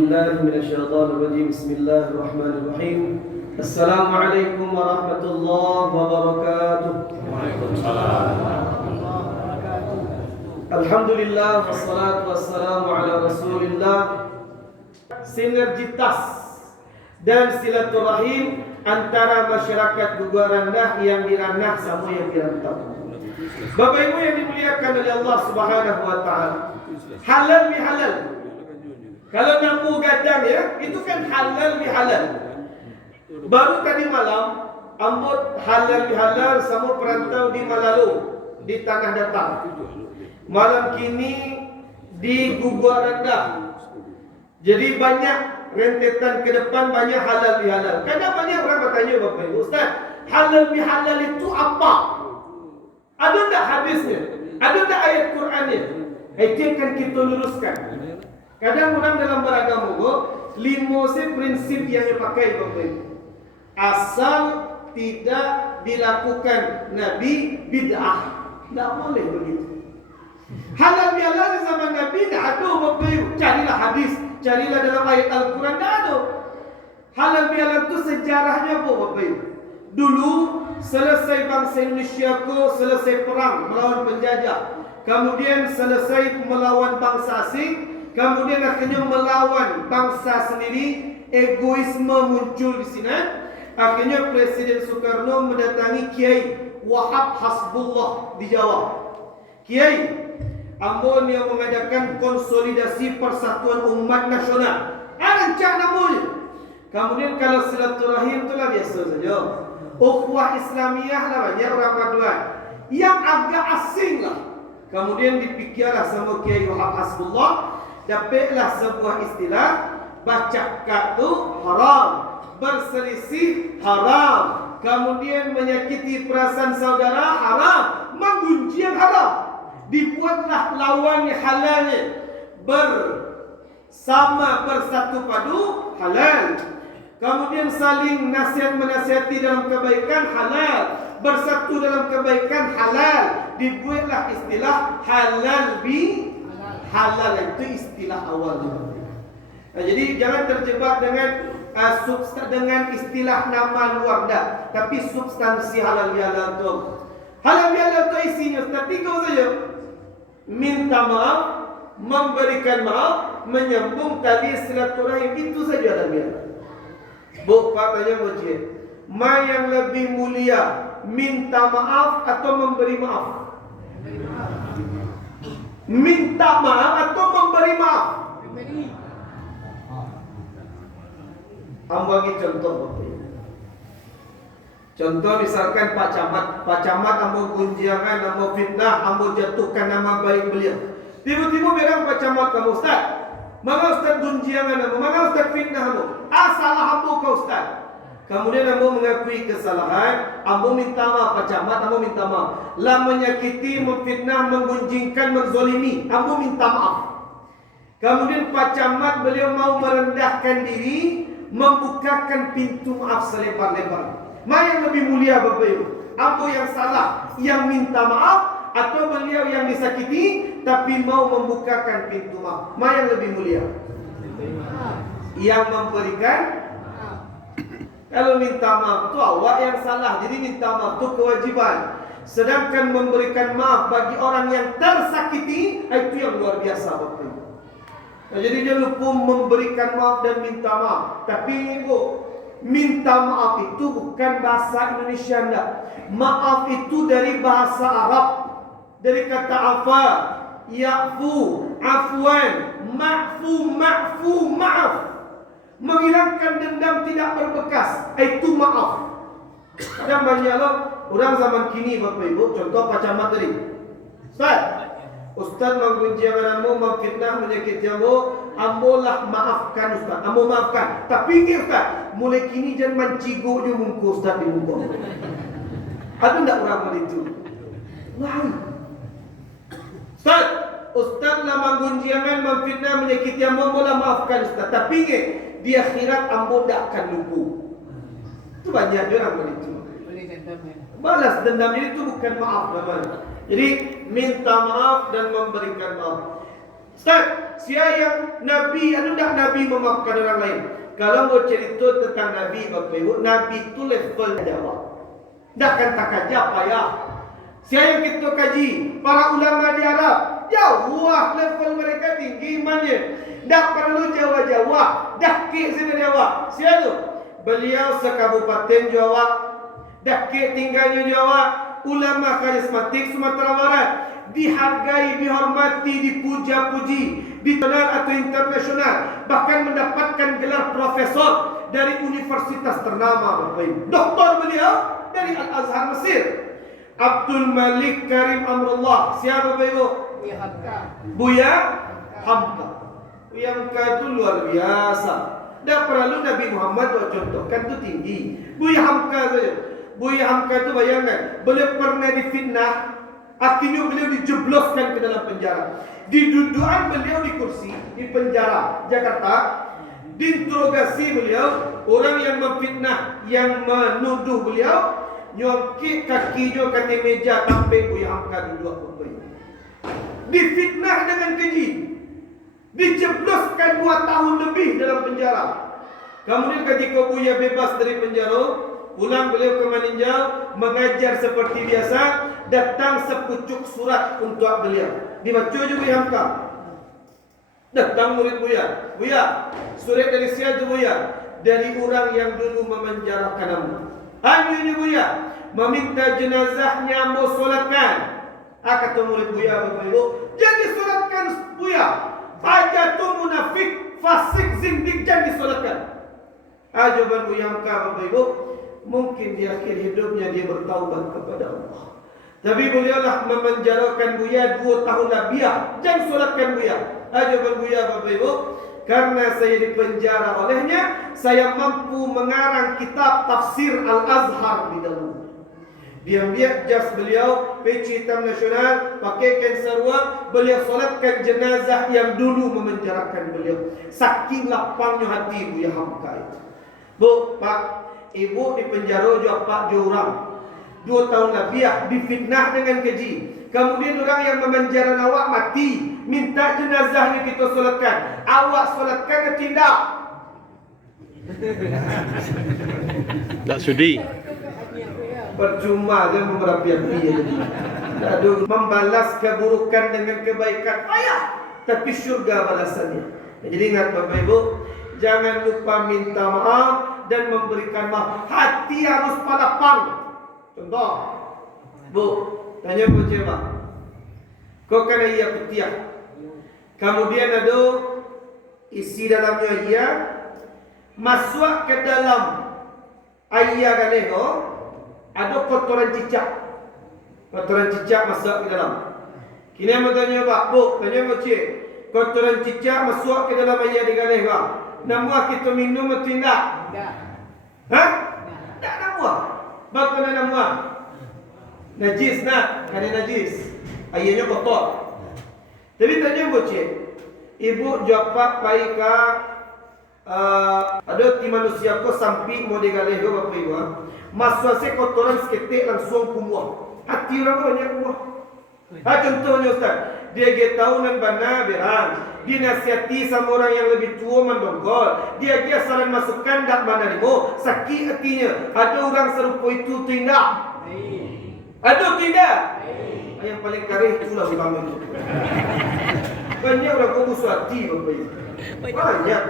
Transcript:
الله من الشيطان الرجيم بسم الله الرحمن الرحيم السلام عليكم ورحمة الله وبركاته. وعليكم السلام ورحمة الله وبركاته. الحمد لله والصلاة والسلام على رسول الله. Sinergitas dan silaturahim antara masyarakat Guguarandah yang diranah sama yang dirantau. Bapak Ibu yang dimuliakan oleh Allah Subhanahu wa taala. Halal bihalal. Kalau namu gadang ya, itu kan halal bihalal. Baru tadi malam, ambut halal bihalal sama perantau di Malalu, di Tanah Datar. Malam kini di Guguarandah. Jadi banyak rentetan ke depan, banyak halal bihalal. Kadang banyak orang bertanya Bapak Ibu, Ustaz, halal bihalal itu apa? Ada tak hadisnya? Ada tak ayat Qurannya? Itu akan kita luruskan. Kadang orang dalam beragama lima prinsip yang dipakai Bapak Ibu. Asal tidak dilakukan Nabi bid'ah. Tak boleh begitu. Halal bihalal di zaman Nabi tak ada Bapak Ibu. Carilah hadis, carilah dalam ayat Al-Quran, tak ada. Halal bihalal itu sejarahnya apa Bapak Ibu? Dulu selesai bangsa Indonesia selesai perang melawan penjajah. Kemudian selesai melawan bangsa asing. Kemudian akhirnya melawan bangsa sendiri, egoisme muncul di sini. Akhirnya Presiden Soekarno mendatangi Kiai Wahab Hasbullah di Jawa. Kiai, Ambon yang mengadakan konsolidasi persatuan umat nasional. Rancang namanya. Kemudian kalau silaturahim itulah biasa saja. Ukhuwah Islamiyah lah banyak orang paduan. Yang agak asing lah. Kemudian dipikirlah sama Kiai Wahab Hasbullah. Dapatlah sebuah istilah, bacakak tu haram, berselisih haram, kemudian menyakiti perasaan saudara haram, menggunjing haram. Dibuatlah lawannya halalnya, bersama bersatu padu halal. Kemudian saling nasihat menasihati dalam kebaikan halal, bersatu dalam kebaikan halal. Dibuatlah istilah halal bi halal, itu istilah awal. Jadi jangan terjebak dengan istilah nama luar dah, tapi substansi halal bihalal tu. Halal bihalal tu isinya tiga saja. Minta maaf, memberikan maaf, menyambung tali silaturahim, itu saja halal bihalal. Bu, Pak tanya Mujib, mana yang lebih mulia, minta maaf atau memberi maaf? Minta maaf atau memberi maaf? Bagi contoh Bapak. Contoh misalkan Pak Camat ambo gunjangan, ambo fitnah, ambo jatuhkan nama baik beliau. Tiba-tiba bilang Pak Camat kamu Ustaz, mana Ustaz gunjangan ambo, mana Ustaz fitnah ambo? Salah ambo kau Ustaz. Kemudian ambo mengakui kesalahan, ambo minta maaf Pak Camat, ambo minta maaf. Lah menyakiti, memfitnah, menggunjingkan, menzolimi, ambo minta maaf. Kemudian Pak Camat beliau mau merendahkan diri, membukakan pintu maaf selebar-lebar. Mana yang lebih mulia Bapak Ibu? Ambo yang salah, yang minta maaf, atau beliau yang disakiti tapi mau membukakan pintu maaf? Mana yang lebih mulia? Yang memberikan. Kalau minta maaf tu awak yang salah, jadi minta maaf tu kewajiban. Sedangkan memberikan maaf bagi orang yang tersakiti, itu yang luar biasa Bapak Ibu. Jadi jangan lupa memberikan maaf dan minta maaf. Tapi Ibu, minta maaf itu bukan bahasa Indonesia enggak. Maaf itu dari bahasa Arab. Dari kata afa, ya'fu, afwan, ma'fu, maaf. Menghilangkan dendam tidak berbekas, itu maaf. Kadang banyak orang zaman kini Bapak Ibu, contoh Pak Camat tadi. Ustaz menggunjing ambo, memfitnah, menyakiti ambo lah maafkan Ustaz, ambo maafkan. Tapi ingat Ustaz, mulai kini jangan mencigo je muka Ustaz di muka. Ada tak orang begitu? Wah, Ustaz lah menggunjing, memfitnah, menyakiti ambo lah maafkan Ustaz. Tapi ingat, di akhirat ambo tak akan lupa. Itu banyak orang begitu. Balas dendam itu bukan maaf namanya. Jadi minta maaf dan memberikan maaf. Ustaz, siapa yang Nabi, tak Nabi memaafkan orang lain? Kalau mau cerita tentang Nabi, Bapak Ibu, Nabi itu level jawab. Dah kan tak kaji apa ya? Siapa yang kita kaji? Para ulama di Arab, jauh level mereka tinggi imannya. Dah perlu jawab-jawab. Dah ke sini jawab. Siapa tu? Beliau sekabupaten jawab. Dah ke tinggalnya jawab. Ulama karismatik Sumatera Barat. Dihargai, dihormati, dipuja-puji, dikenal atau internasional, bahkan mendapatkan gelar profesor dari universitas ternama, Bapak Ibu. Doktor beliau dari Al-Azhar Mesir. Abdul Malik Karim Amrullah. Siapa, Bapak Ibu? Buya Hamka. Buya Hamka. Buya Hamka itu luar biasa. Tak perlu Nabi Muhammad contohkan itu tinggi. Buya Hamka saja. Buya Hamka itu bayangkan, beliau pernah difitnah. Akhirnya beliau dijebloskan ke dalam penjara. Di dudukan beliau di kursi di penjara Jakarta, diinterogasi beliau, orang yang memfitnah, yang menuduh beliau, nyongkik kakinya kata meja sampai Buya Hamka duduk. Difitnah dengan keji, dijebloskan 2 tahun lebih dalam penjara. Kemudian ketika Buya bebas dari penjara, pulang beliau ke Maninjau, mengajar seperti biasa. Datang sepucuk surat untuk beliau. Dibaca je Buya Hamka. Datang murid Buya. Buya, surat dari siapa Buya? Dari orang yang dulu memenjarakan kamu. Hanya Buya, meminta jenazahnya mau solatkan. Kata murid Buya, Bapak Ibu, jadi solatkan Buya. Aja tu munafik, fasik, zindik, jangan disolatkan. Jawaban Buya Hamka, Bapak Ibu, mungkin di akhir hidupnya dia bertaubat kepada Allah. Tapi beliaulah memenjarakan Buya 2 tahun labiah. Jangan solatkan Buya. Jawaban Buya, Bapak Ibu, karena saya dipenjara olehnya, saya mampu mengarang kitab tafsir Al-Azhar di dalam. Diam-diam jas beliau, peci hitam nasional, pakai kain sarung, beliau solatkan jenazah yang dulu memenjarakan beliau. Saking lapangnya hati Buya Hamka itu. Bu, Pak, Ibu dipenjara juga Pak Jorang. 2 tahun labiah, difitnah dengan keji. Kemudian orang yang memenjara awak mati, minta jenazahnya kita solatkan. Awak solatkan ke tidak? Tak sudi. Percuma dia memberapi-api. Aduh, membalas keburukan dengan kebaikan payah, tapi syurga balasannya. Jadi ingat Bapak Ibu, jangan lupa minta maaf dan memberikan maaf. Hati harus lapang. Contoh, Bu, tanya Bu Cema, kau kena ia putiah. Kemudian ada isi dalamnya ia masuk ke dalam ayah galego, ada kotoran cicak. Kotoran cicak masuk ke dalam. Kini mau tanya Pak, Bu, tanya Bu Cik, kotoran cicak masuk ke dalam ayah di galego. Namun kita minum atau tidak? Tidak. Hah? Tak namun. Bagaimana nama? Najis nak, kan najis. Ayahnya kotor. Tapi tanya bocil, ibu jawab baik ka ada ti manusia ko sampai mau digalih ke Bapak Ibu. Masuk se kotoran seketik langsung kumuah. Hati orang banyak kumuah. Contohnya Ustaz, dia get tahunan bana berang. Dinasihati sama orang yang lebih tua mendonggol. Dia saran masukan tak mana limo. Sakit hatinya. Ada orang serupa itu tidak? Ada tidak? Yang paling karih itulah utama itu. Banyak orang kau musuh hati Bapak Ibu. Banyak.